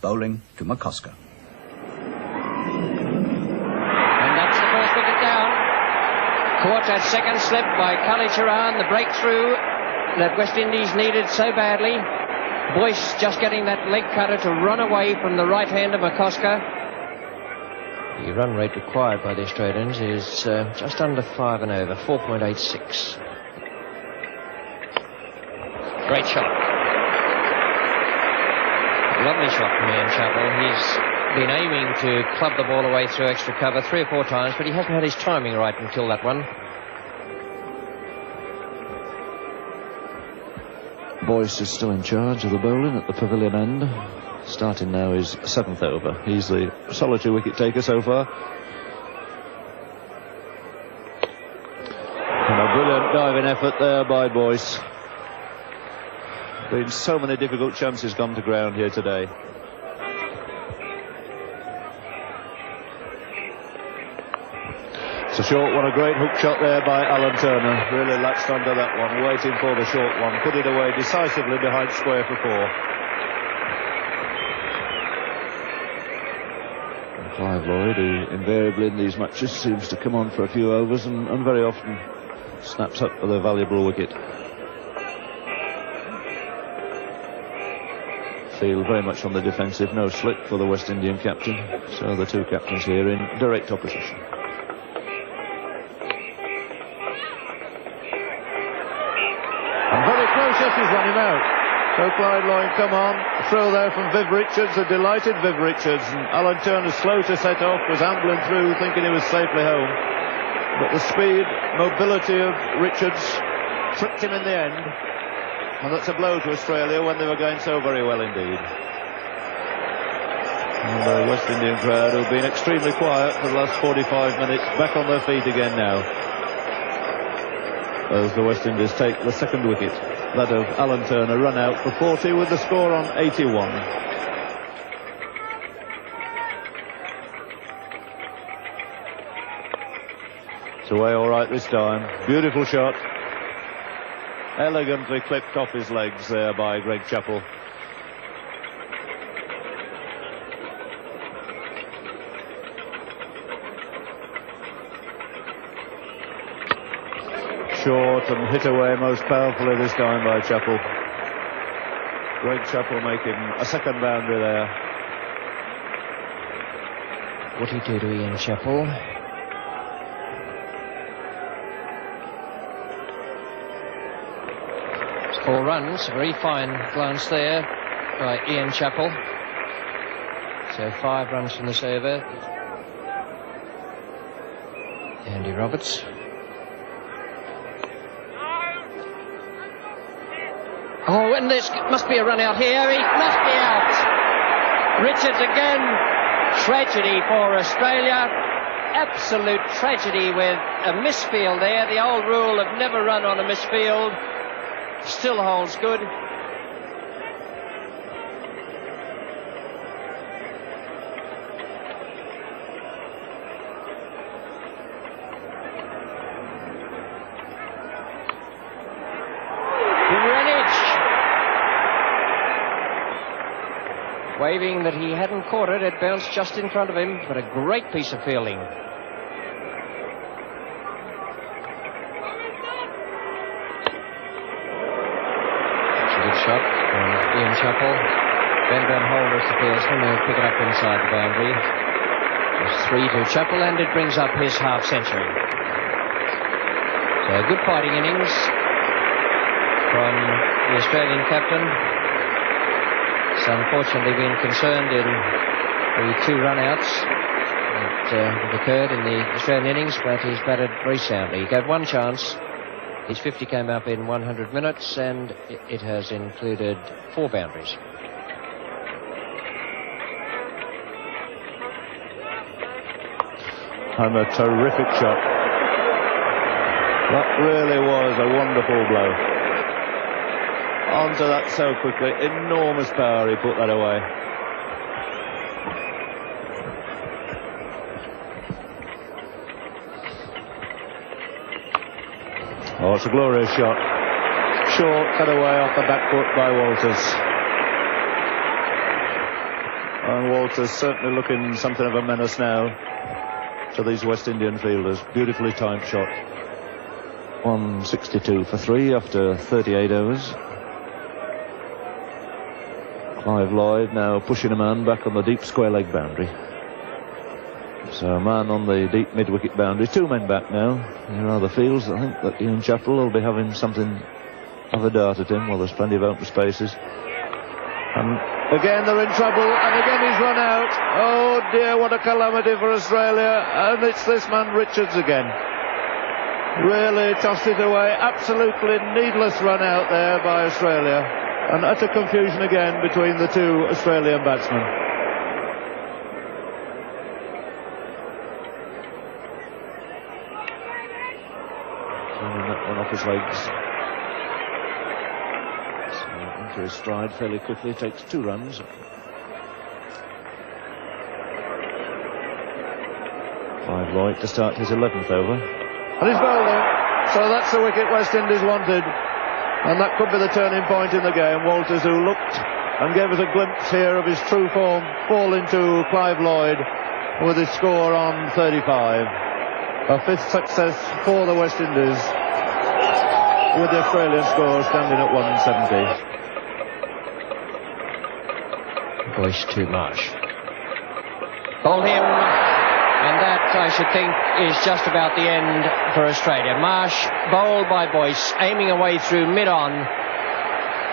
Bowling to McCusker. And that's the first wicket down. Caught that second slip by Kallicharran, the breakthrough that West Indies needed so badly. Boyce just getting that leg cutter to run away from the right hand of McCusker. The run rate required by the Australians is just under 5 and over, 4.86. Great shot. Lovely shot from Ian Chappell. He's been aiming to club the ball away through extra cover 3 or 4 times, but he hasn't had his timing right until that one. Boyce is still in charge of the bowling at the pavilion end. Starting now his 7th over. He's the solitary wicket taker so far. And a brilliant diving effort there by Boyce. Been so many difficult chances gone to ground here today. It's a short one, a great hook shot there by Alan Turner. Really latched onto that one, waiting for the short one. Put it away decisively behind square for 4. And Clive Lloyd, who invariably in these matches seems to come on for a few overs and very often snaps up with a valuable wicket. Field very much on the defensive, no slip for the West Indian captain. So the 2 captains here in direct opposition. And very close, yes, he's running out. So Clive Lloyd, come on. A throw there from Viv Richards, a delighted Viv Richards. And Alan Turner, slow to set off, was ambling through, thinking he was safely home. But the speed, mobility of Richards tricked him in the end. And that's a blow to Australia when they were going so very well indeed. And the West Indian crowd, who've been extremely quiet for the last 45 minutes, back on their feet again now. As the West Indies take the 2nd wicket, that of Alan Turner, run out for 40 with the score on 81. It's away all right this time. Beautiful shot. Elegantly clipped off his legs there by Greg Chappell. Short and hit away most powerfully this time by Chappell. Greg Chappell making a 2nd boundary there. What did he do to Ian Chappell? It's 4 runs, very fine glance there by Ian Chappell. So 5 runs from this over. Andy Roberts. Oh, and this must be a run out here. He must be out. Richards again. Tragedy for Australia. Absolute tragedy with a misfield there. The old rule of never run on a misfield still holds good. Waving that he hadn't caught it. It bounced just in front of him, but a great piece of fielding. That's a good shot from Ian Chappell. Ben Van Holders the fieldsman, will pick it up inside the boundary. It's 3 to Chappell, and it brings up his half century. So a good fighting innings from the Australian captain. He's unfortunately been concerned in the 2 run-outs that have occurred in the Australian innings, but he's batted very soundly. He gave 1 chance. His 50 came up in 100 minutes, and it has included 4 boundaries. And a terrific shot. That really was a wonderful blow. Onto that so quickly. Enormous power, he put that away. Oh, it's a glorious shot. Short, cut away off the back foot by Walters. And Walters certainly looking something of a menace now to these West Indian fielders. Beautifully timed shot. 162 for 3 after 38 overs. Clive Lloyd now pushing a man back on the deep square leg boundary. So a man on the deep mid-wicket boundary. 2 men back now. There are the fields. I think that Ian Chappell will be having something of a dart at him. Well, there's plenty of open spaces. And again they're in trouble, and again he's run out. Oh dear, what a calamity for Australia. And it's this man Richards again. Really tossed it away. Absolutely needless run out there by Australia. And utter confusion again between the 2 Australian batsmen. Turning that one off his legs. So into his stride fairly quickly. Takes 2 runs. Clive Lloyd to start his 11th over. And he's bowling. So that's the wicket West Indies wanted. And that could be the turning point in the game. Walters, who looked and gave us a glimpse here of his true form, fall into Clive Lloyd with his score on 35. A 5th success for the West Indies, with the Australian score standing at 170. Boyce to Marsh. Bowled him, and that, I should think, is just about the end for Australia. Marsh bowled by Boyce, aiming away through mid-on.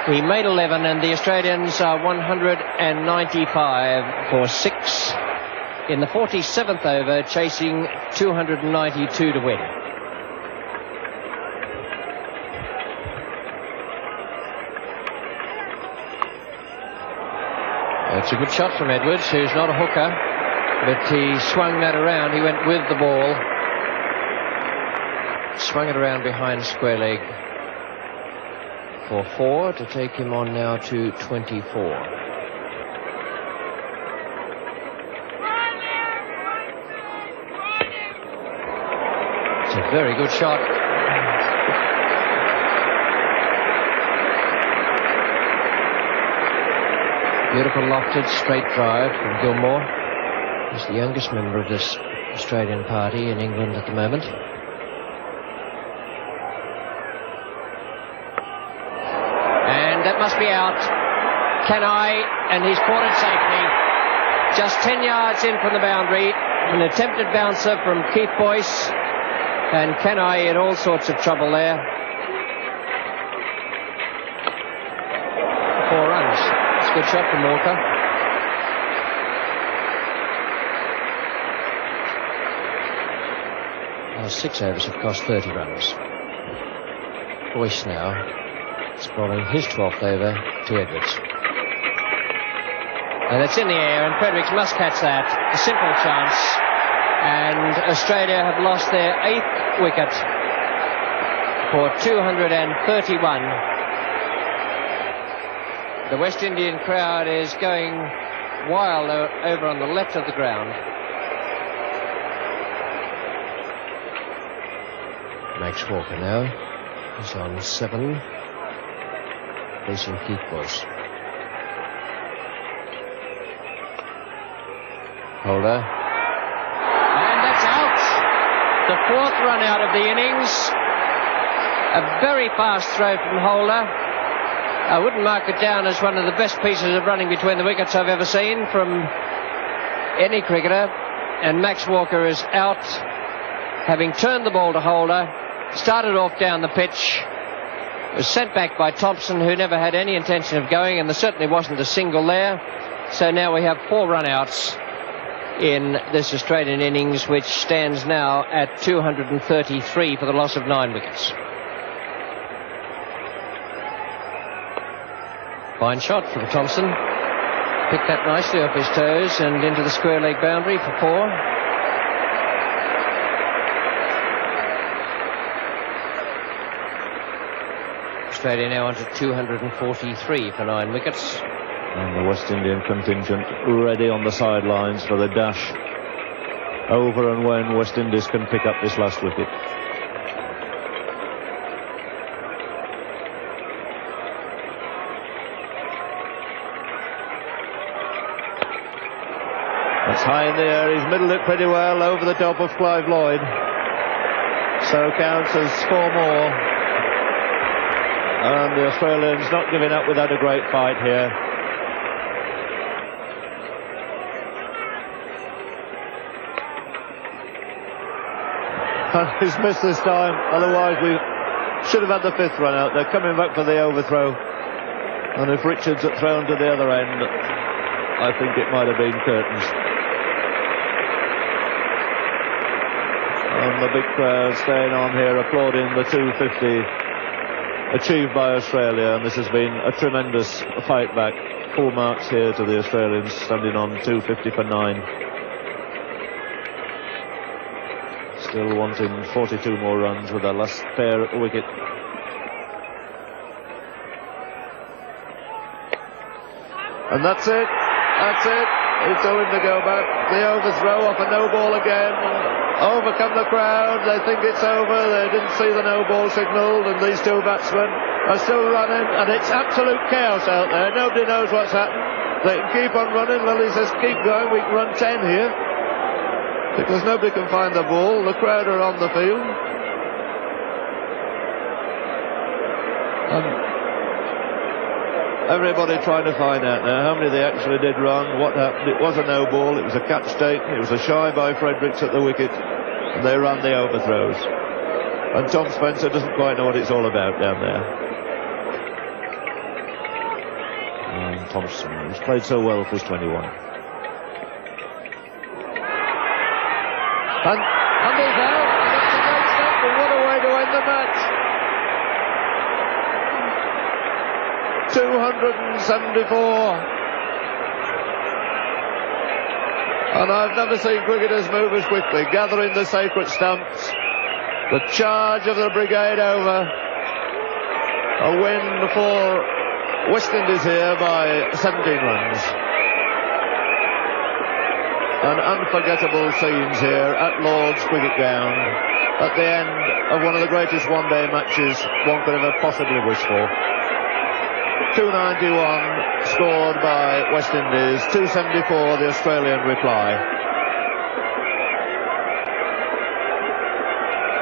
He made 11, and the Australians are 195 for 6 in the 47th over, chasing 292 to win. That's a good shot from Edwards, who's not a hooker, but he swung that around. He went with the ball, swung it around behind square leg for 4 to take him on now to 24. It's a very good shot. Beautiful lofted straight drive from Gilmore. He's the youngest member of this Australian party in England at the moment. And that must be out. Kenai, and he's caught it safely. Just 10 yards in from the boundary. An attempted bouncer from Keith Boyce. And Kenai in all sorts of trouble there. 4 runs. It's a good shot from Walker. Well, 6 overs have cost 30 runs. Boyce now is bowling his 12th over to Edwards. And it's in the air, and Fredericks must catch that. A simple chance. And Australia have lost their 8th wicket for 231. The West Indian crowd is going wild over on the left of the ground. Max Walker now is on 7, facing Keith Boyce. Holder. And that's out. The 4th run out of the innings. A very fast throw from Holder. I wouldn't mark it down as one of the best pieces of running between the wickets I've ever seen from any cricketer. And Max Walker is out, having turned the ball to Holder. Started off down the pitch. Was sent back by Thompson, who never had any intention of going, and there certainly wasn't a single there. So now we have 4 run-outs in this Australian innings, which stands now at 233 for the loss of 9 wickets. Fine shot from Thompson. Picked that nicely off his toes and into the square leg boundary for 4. Australia now on to 243 for 9 wickets. And the West Indian contingent ready on the sidelines for the dash over and when West Indies can pick up this last wicket. It's high in the air. He's middled it pretty well over the top of Clive Lloyd. So counts as 4 more. And the Australians not giving up without a great fight here. And he's missed this time. Otherwise we should have had the 5th run out. They're coming back for the overthrow. And if Richards had thrown to the other end, I think it might have been curtains. And the big crowd staying on here applauding the 250 achieved by Australia, and this has been a tremendous fight back. Full marks here to the Australians, standing on 250 for 9. Still wanting 42 more runs with their last pair at the wicket. And that's it. That's it. It's going to go back. The overthrow off a no ball again. Overcome the crowd. They think it's over. They didn't see the no ball signalled, and these 2 batsmen are still running, and it's absolute chaos out there. Nobody knows what's happened. They can keep on running. Lilly says, keep going. We can run 10 here. Because nobody can find the ball. The crowd are on the field. Everybody trying to find out now how many they actually did run, what happened. It was a no ball, it was a catch taken, it was a shy by Fredericks at the wicket, and they ran the overthrows. And Tom Spencer doesn't quite know what it's all about down there. And Thompson, who's played so well for his 21. And he's out. That's a great step, but what a way to end the match. 274. And I've never seen cricketers move as quickly, gathering the sacred stumps. The charge of the brigade over. A win for West Indies here by 17 runs. And unforgettable scenes here at Lord's Cricket Ground at the end of one of the greatest one-day matches one could ever possibly wish for. 291 scored by West Indies, 274 the Australian reply.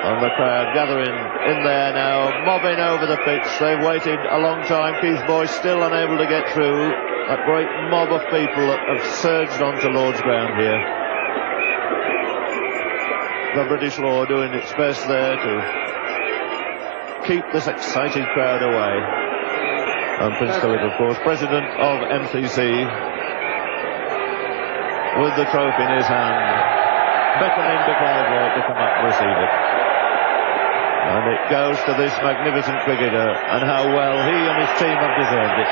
And the crowd gathering in there now, mobbing over the pitch. They've waited a long time. Keith Boyce still unable to get through. That great mob of people that have surged onto Lord's ground here. The British law doing its best there to keep this excited crowd away. And Prince Philip, of course, president of MCC, with the trophy in his hand, beckoning to Clive Lloyd to come up and receive it. And it goes to this magnificent cricketer, and how well he and his team have deserved it.